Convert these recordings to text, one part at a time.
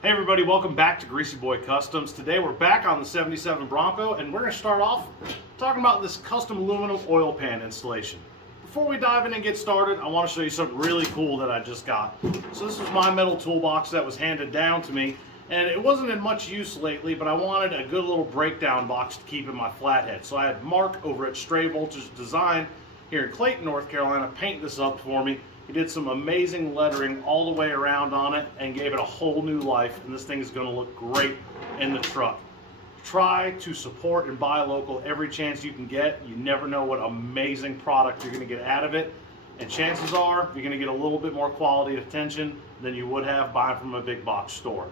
Hey everybody, welcome back to Greasy Boy Customs. Today we're back on the 77 Bronco and we're going to start off talking about this custom aluminum oil pan installation. Before we dive in and get started, I want to show you something really cool that I just got. So this was my metal toolbox that was handed down to me, and it wasn't in much use lately, but I wanted a good little breakdown box to keep in my flathead. So I had Mark over at Stray Voltage Design here in Clayton, North Carolina, paint this up for me. He did some amazing lettering all the way around on it and gave it a whole new life, and this thing is going to look great in the truck. Try to support and buy local every chance you can get. You never know what amazing product you're going to get out of it, and chances are you're going to get a little bit more quality attention than you would have buying from a big box store.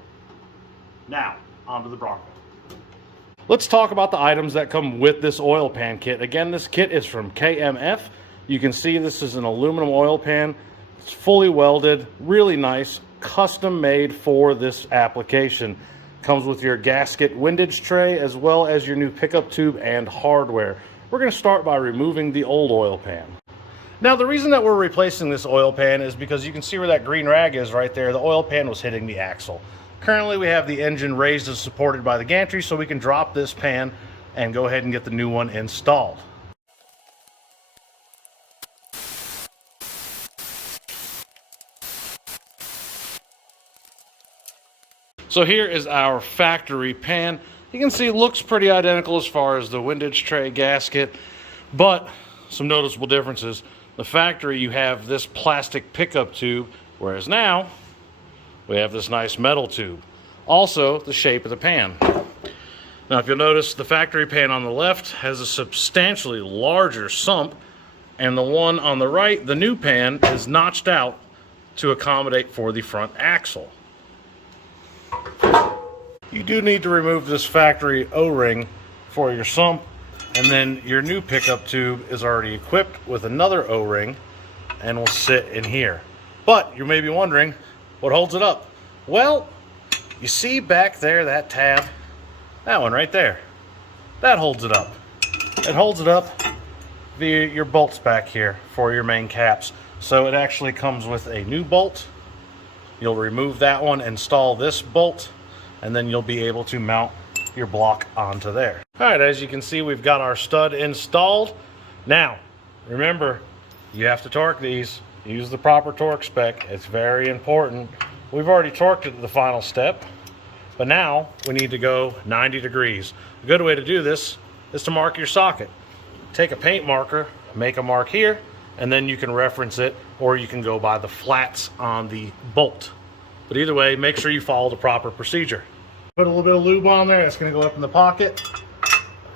Now, onto the Bronco. Let's talk about the items that come with this oil pan kit. Again, this kit is from KMF. You can see this is an aluminum oil pan. It's fully welded, really nice, custom made for this application. Comes with your gasket windage tray as well as your new pickup tube and hardware. We're going to start by removing the old oil pan. Now the reason that we're replacing this oil pan is because you can see where that green rag is right there. The oil pan was hitting the axle. Currently we have the engine raised and supported by the gantry, so we can drop this pan and go ahead and get the new one installed. So here is our factory pan. You can see it looks pretty identical as far as the windage tray gasket, but some noticeable differences. The factory, you have this plastic pickup tube, whereas now we have this nice metal tube. Also, the shape of the pan. Now, if you'll notice, the factory pan on the left has a substantially larger sump, and the one on the right, the new pan, is notched out to accommodate for the front axle. You do need to remove this factory O-ring for your sump, and then your new pickup tube is already equipped with another O-ring and will sit in here. But you may be wondering, what holds it up? Well, you see back there that tab? That one right there. That holds it up. It holds it up via your bolts back here for your main caps. So it actually comes with a new bolt. You'll remove that one, install this bolt, and then you'll be able to mount your block onto there. All right, as you can see, we've got our stud installed. Now, remember, you have to torque these. Use the proper torque spec. It's very important. We've already torqued it to the final step, but now we need to go 90 degrees. A good way to do this is to mark your socket. Take a paint marker, make a mark here, and then you can reference it, or you can go by the flats on the bolt. But either way, make sure you follow the proper procedure. Put a little bit of lube on there. It's going to go up in the pocket,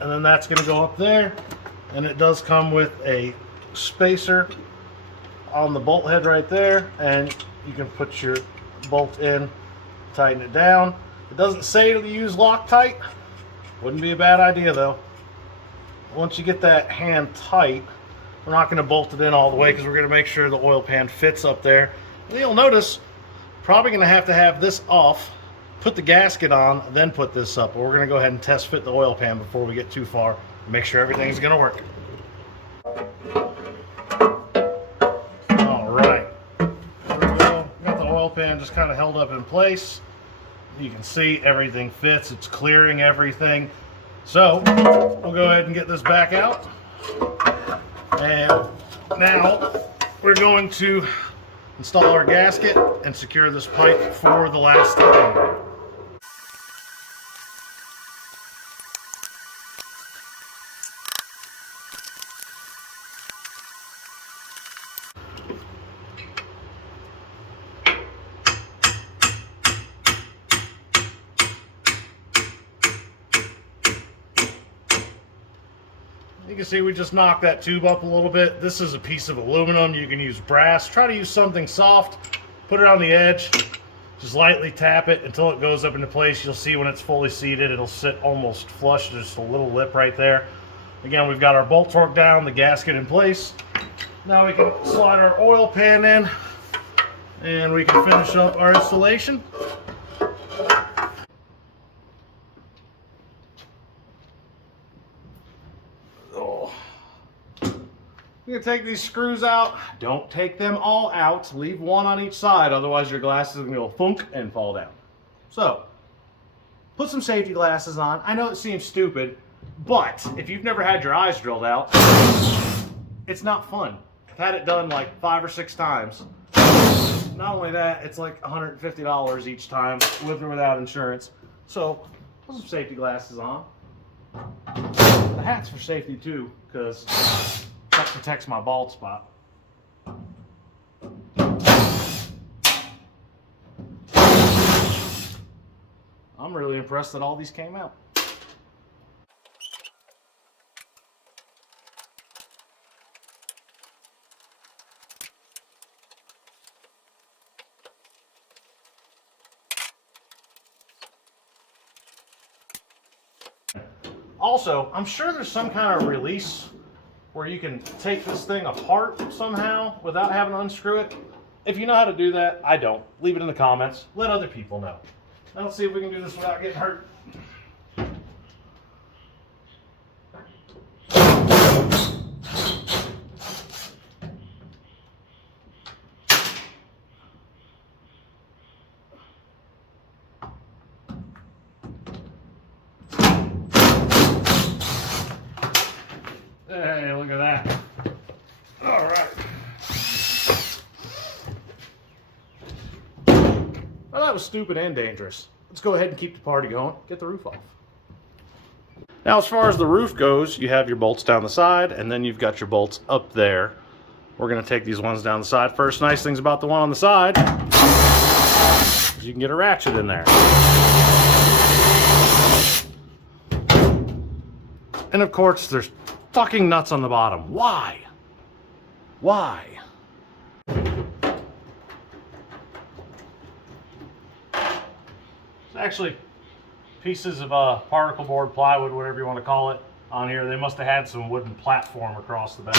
and then that's going to go up there. And it does come with a spacer on the bolt head right there, and you can put your bolt in, tighten it down. It doesn't say to use Loctite. Wouldn't be a bad idea though. Once you get that hand tight, we're not going to bolt it in all the way because we're going to make sure the oil pan fits up there. And you'll notice, probably going to have this off, put the gasket on, then put this up. But we're going to go ahead and test fit the oil pan before we get too far. Make sure everything's going to work. All right. There we go. Got the oil pan just kind of held up in place. You can see everything fits. It's clearing everything. So we'll go ahead and get this back out. And now we're going to install our gasket and secure this pipe for the last time. You can see we just knocked that tube up a little bit. This is a piece of aluminum. You can use brass. Try to use something soft. Put it on the edge. Just lightly tap it until it goes up into place. You'll see when it's fully seated, it'll sit almost flush. There's just a little lip right there. Again, we've got our bolt torque down, the gasket in place. Now we can slide our oil pan in and we can finish up our installation. You're gonna take these screws out. Don't take them all out. Leave one on each side, otherwise your glass is gonna go thunk and fall down. So, put some safety glasses on. I know it seems stupid, but if you've never had your eyes drilled out, it's not fun. I've had it done like 5 or 6 times. Not only that, it's like $150 each time, with or without insurance. So, put some safety glasses on. The hat's for safety too, because that protects my bald spot. I'm really impressed that all these came out. Also, I'm sure there's some kind of release where you can take this thing apart somehow without having to unscrew it. If you know how to do that, I don't. Leave it in the comments. Let other people know. Now let's see if we can do this without getting hurt. Hey, look at that. All right. Well, that was stupid and dangerous. Let's go ahead and keep the party going. Get the roof off. Now, as far as the roof goes, you have your bolts down the side, and then you've got your bolts up there. We're going to take these ones down the side first. Nice things about the one on the side is you can get a ratchet in there. And of course, there's fucking nuts on the bottom. Why? Why? It's actually pieces of particle board, plywood, whatever you want to call it, on here. They must have had some wooden platform across the back.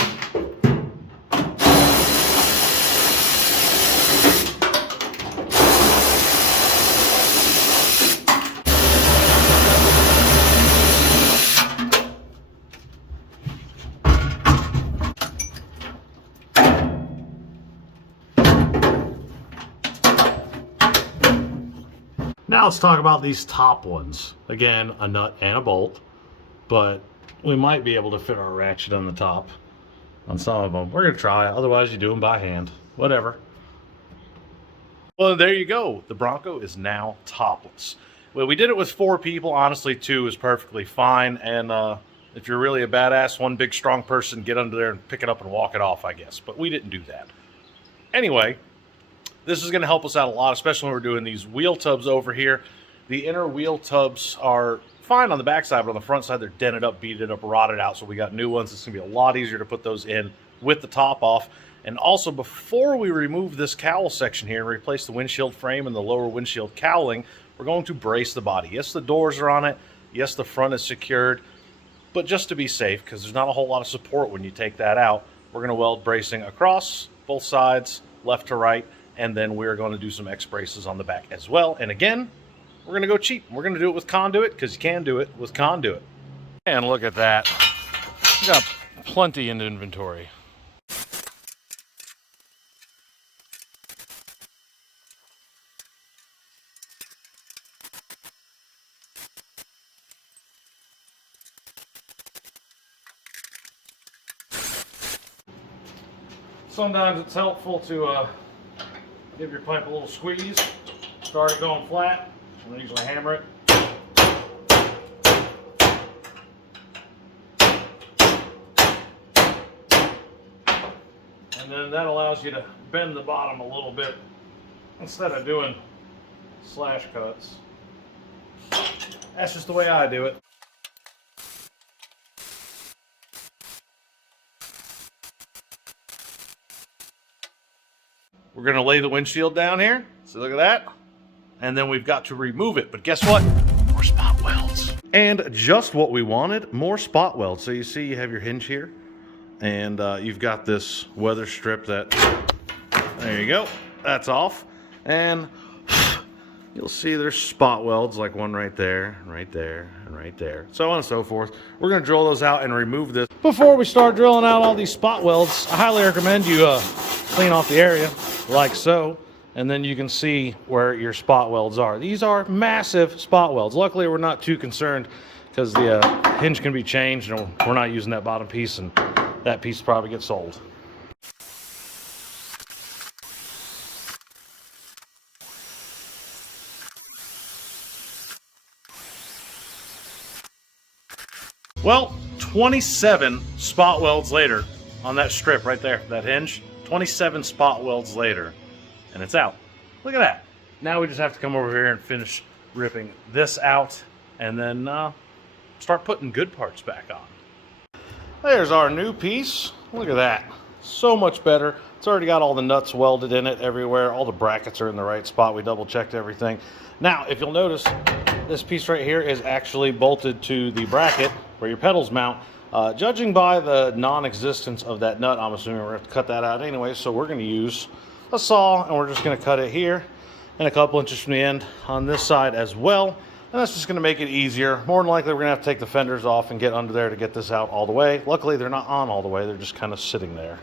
Now let's talk about these top ones. Again, a nut and a bolt, but we might be able to fit our ratchet on the top on some of them. We're gonna try it, otherwise you do them by hand, whatever. Well, there you go. The Bronco is now topless. Well, we did it with 4 people. Honestly, 2 is perfectly fine. And if you're really a badass, one big strong person, get under there and pick it up and walk it off, I guess. But we didn't do that. Anyway, this is going to help us out a lot, especially when we're doing these wheel tubs over here. The inner wheel tubs are fine on the back side, but on the front side, they're dented up, beaten up, rotted out. So we got new ones. It's going to be a lot easier to put those in with the top off. And also, before we remove this cowl section here and replace the windshield frame and the lower windshield cowling, we're going to brace the body. Yes, the doors are on it. Yes, the front is secured. But just to be safe, because there's not a whole lot of support when you take that out, we're going to weld bracing across both sides, left to right. And then we're going to do some X braces on the back as well. And again, we're going to go cheap. We're going to do it with conduit because you can do it with conduit. And look at that. We got plenty in inventory. Sometimes it's helpful to give your pipe a little squeeze, start it going flat, and then usually hammer it. And then that allows you to bend the bottom a little bit instead of doing slash cuts. That's just the way I do it. We're going to lay the windshield down here. So look at that. And then we've got to remove it. But guess what? More spot welds. And just what we wanted, more spot welds. So you see you have your hinge here. And you've got this weather strip that, there you go. That's off. And you'll see there's spot welds, like one right there, and right there, so on and so forth. We're going to drill those out and remove this. Before we start drilling out all these spot welds, I highly recommend you clean off the area like so. and then you can see where your spot welds are. These are massive spot welds. Luckily, we're not too concerned because the hinge can be changed, and we're not using that bottom piece, and that piece probably gets sold. Well, 27 spot welds later on that strip right there, that hinge, 27 spot welds later, and it's out. Look at that. Now we just have to come over here and finish ripping this out, and then start putting good parts back on. There's our new piece. Look at that. So much better. It's already got all the nuts welded in it everywhere. All the brackets are in the right spot. We double checked everything. Now, if you'll notice, this piece right here is actually bolted to the bracket where your pedals mount. Judging by the non-existence of that nut, I'm assuming we're going to have to cut that out anyway, so we're going to use a saw, and we're just going to cut it here and a couple inches from the end on this side as well. And that's just going to make it easier. More than likely, we're going to have to take the fenders off and get under there to get this out all the way. Luckily, they're not on all the way. They're just kind of sitting there.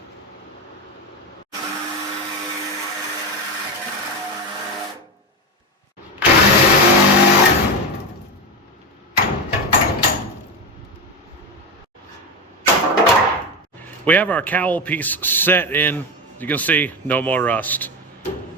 We have our cowl piece set in. You can see no more rust.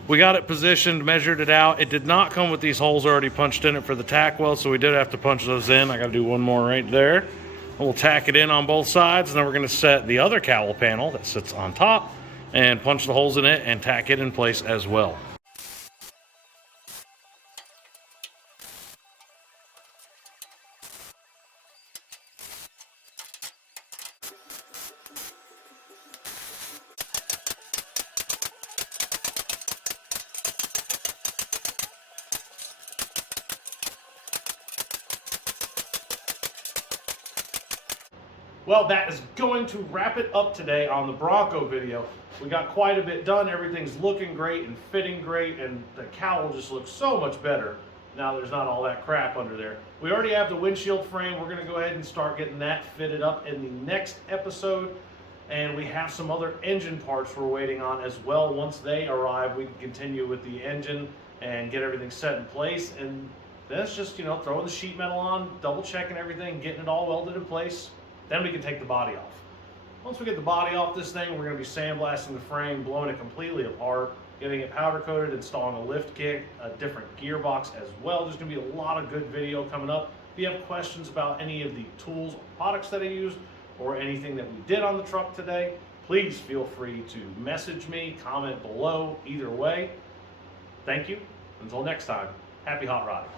We got it positioned, measured it out. It did not come with these holes already punched in it for the tack weld, so we did have to punch those in. I got to do one more right there. And we'll tack it in on both sides, and then we're going to set the other cowl panel that sits on top and punch the holes in it and tack it in place as well. Well, that is going to wrap it up today on the Bronco video. We got quite a bit done. Everything's looking great and fitting great, and the cowl just looks so much better now there's not all that crap under there. We already have the windshield frame. We're going to go ahead and start getting that fitted up in the next episode. And we have some other engine parts we're waiting on as well. Once they arrive, we can continue with the engine and get everything set in place. And then it's just, throwing the sheet metal on, double checking everything, getting it all welded in place. Then we can take the body off. Once we get the body off this thing, we're going to be sandblasting the frame, blowing it completely apart, getting it powder coated, installing a lift kit, a different gearbox as well. There's going to be a lot of good video coming up. If you have questions about any of the tools or products that I used or anything that we did on the truck today, please feel free to message me, comment below, either way. Thank you. Until next time, happy hot rodding.